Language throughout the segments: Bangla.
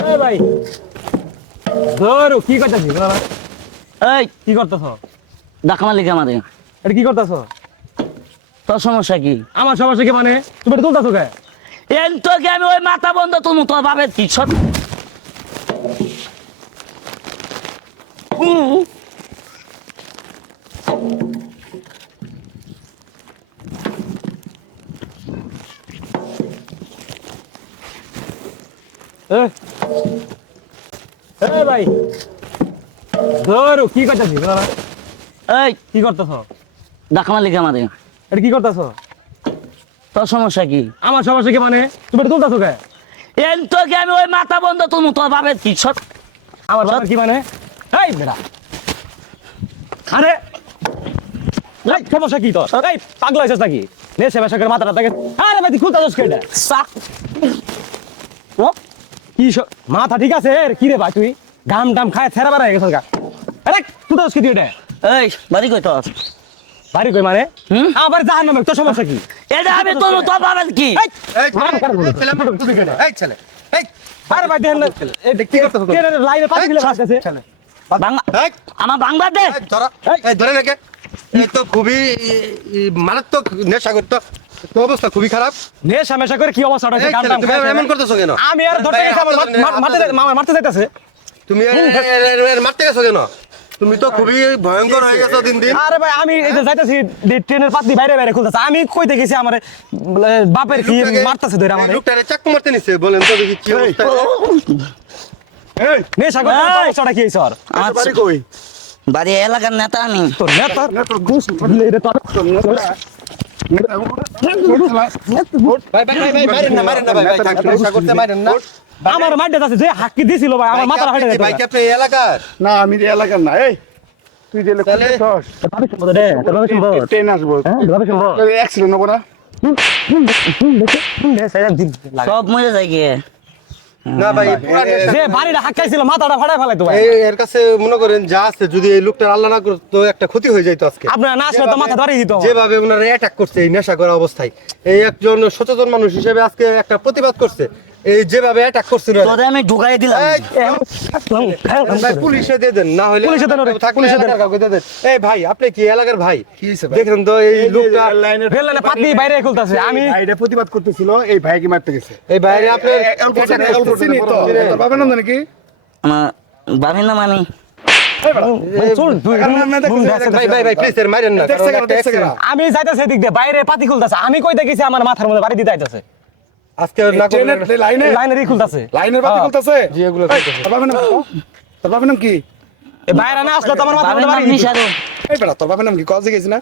এই ভাই ধরো কি করতেছি এই কি করতেছ? ডাকমা লিখে আমাদের এটা কি করতেছ? তোর সমস্যা কি? আমার সমস্যা কি মানে তুমি এটা তুলতেছো কে? এন তোকে আমি ওই মাথা বন্ধ তুলমু তোর বাপের কি সব এই ভাই ধরো কি করতেছি এই কি করতেছ? ডাকমা লিখে আমাদের এটা কি করতেছ? তোর সমস্যা কি? আমার সমস্যা কি মানে তুমি এটা তুলতেছো কে? এন তোকে আমি ওই মাথা বন্ধ তুলমু তোর বাপের কি সব আমার বাবার কি মানে? এই বেটা আরে এই সমস্যা কি তোর? এই পাগল হয়েছিস নাকি? নে সেবা সরকার মাথাটা থাকে। আরে ভাই তুই খুলতেছিস কে এটা? ও কি মাথা ঠিক আছে এর? কি রে ভাই তুই গাম টাম খায় থেরা বেড়া হয়ে গেছিস গা। আরে খুলতেছিস কি তুই এটা? এই বাড়ি কই তোর? বাড়ি কই মানে? হুম? আবার জাহান নামে তোর সমস্যা কি? এটা আমি তুলমু তোর বাপের কি? আরে ভাই দেখেন না এই কি করতেছ তুই? লাইনে পানি ফেলে আসতেছে। বাংলা আমার বাংলা দে ধরে রেখে এই তো খুবই মারাত্মক নেশা করতো তো অবস্থা খুবই খারাপ। নেশা মেশা করে কি অবস্থা হয়েছে? এই গাম ছেলে, টাম তুমি খায় এমন করতেছো কেন? আমি আর ধরতে গেছি আমার মারতে যাইতাছে। তুমি এর মারতে গেছো কেন? তুমি তো খুবই ভয়ঙ্কর হয়ে গেছো দিন দিন। আরে ভাই আমি এই যে যাইতাছি ট্রেনের পাতলি বাইরে বাইরে খুলতেছে। আমি কইতে গেছি আমার বাপের কি মারতেছে ধরে আমারে। লোকটারে চাকু মারতে নিছে, বলেন তো দেখি কি অবস্থা। এই নেশা করে সমস্যাটা কি হইছে ওর? আমার বাড়ি কই? বাড়ি এলাকার নেতা আমি তোর নেতা ঘুষ দিলে রে তোর। ভাই মারেন না ভাই নেশা করতে মারেন না। আমার মারতে আছে যে হাক্কি দিছিল ভাই আমার মাথা ফাটে ভাই কি আপনি এই এলাকার? না আমি এই এলাকার না। এই তুই জেলে তাহলে? কোথায় ভাবে সম্ভব রে তোর ভাবে সম্ভব ট্রেন আসবো হ্যাঁ ভাবে সম্ভব অ্যাক্সিডেন্ট হবো না। সব মরে যায় গিয়ে না ভাই পুরা নেশা। যে বাড়িটা হাক্কাইছিল মাথাটা ফাটাই ফেলাইতো ভাই। এর কাছে মনে করেন যা আছে, যদি এই লোকটার আল্লাহ না করতো একটা ক্ষতি হয়ে যাইতো আজকে। আপনারা না আসলে তো মাথা ধরে দিত যেভাবে ওনারা অ্যাটাক করছে এই নেশা করা অবস্থায়, এই একজন সচেতন মানুষ হিসেবে আজকে একটা প্রতিবাদ করছে। এই যেভাবে অ্যাটাক করছে না, তোরে আমি ঢুকাই দিলাম ভাই পুলিশে দিয়ে দেন, না হলে পুলিশে দেন ওরে, থাকলে পুলিশে দেন। এলাকার কাউকে দিয়ে দেন। এই ভাই আপনি কি এলাকার ভাই? কি হইছে ভাই? দেখেন তো এই লোকটা, রেল লাইনে পাতলি বাইরে খুলতেছে। আমি ভাইটা প্রতিবাদ করতেছিল, এই ভাইকে মারতে গেছে। এই বাইরে আপনি চিনি তো, তোর বাবার নাম জানি কি? আমার বাড়ির নাম আমি ভাই প্লিজ এর মারেন না, কারণ একটা accident। আমি যাইতেছে দিক দিয়ে বাইরে পাতি খুলতেছে। আমি কইতে গেছি আমার মাথার মধ্যে বাড়ি দিতে আইতাছে। আজকে না ট্রেনের করলে লাইনে লাইনেরই খুলতেছে। লাইনের বাতি খুলতেছে। জি এগুলো এই, তোর বাবার নাম কি? তোর বাবার নাম কি? এই বাইরে না আসলে তো আমার মাথার বাড়ির মধ্যে নাম বাড়ি দিত। নিশারু এই বেটা তোর বাবার নাম কি? কল গেছি না?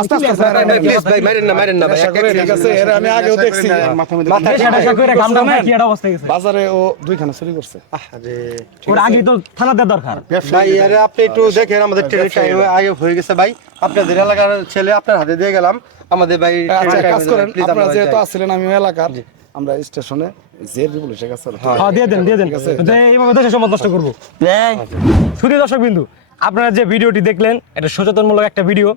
আস্তে আস্তে প্লিজ ভাই মারেন না ভাই, নেশা করে, ঠিক আছে, এর আমি আগেও দেখছি। নেশা টেশা করে ঘাম টাম খায় কি একটা অবস্থা হয়ে গেছে। বাজারে ও দুইখানা চুরি করছে। আরে ওর আগে তো থানা দেওয়া দরকার। ভাই আরে আপনি একটু দেখেন, আমাদের ট্রেনের টাইম আগে হয়ে গেছে ভাই। আপনাদের এলাকার ছেলে আপনার হাতে দিয়ে গেলাম, আমাদের ভাই আচ্ছা কাজ করেন, প্লিজ আপনারা আমরা যেহেতু যাই। আসছিলেন, আমি এলাকার, আমরা স্টেশনে জেডি পুলিশের কাছে হ্যাঁ দিয়ে দেন তো এইভাবে দেশের সম্পদ নষ্ট করবো। শুধু দর্শক বিন্দু, আপনারা যে ভিডিওটি দেখলেন এটা সচেতনমূলক একটা ভিডিও।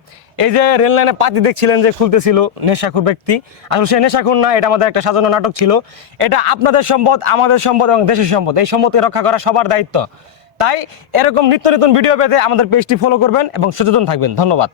এই যে রেল লাইনে পাতি দেখছিলেন যে খুলতেছিল নেশাখোর ব্যক্তি, আসলে সে নেশাখোর না, এটা আমাদের একটা সাজানো নাটক ছিল। এটা আপনাদের সম্পদ, আমাদের সম্পদ এবং দেশের সম্পদ, এই সম্পদকে রক্ষা করা সবার দায়িত্ব। তাই এরকম নিত্য নতুন ভিডিও পেতে আমাদের পেজটি ফলো করবেন এবং সচেতন থাকবেন। ধন্যবাদ।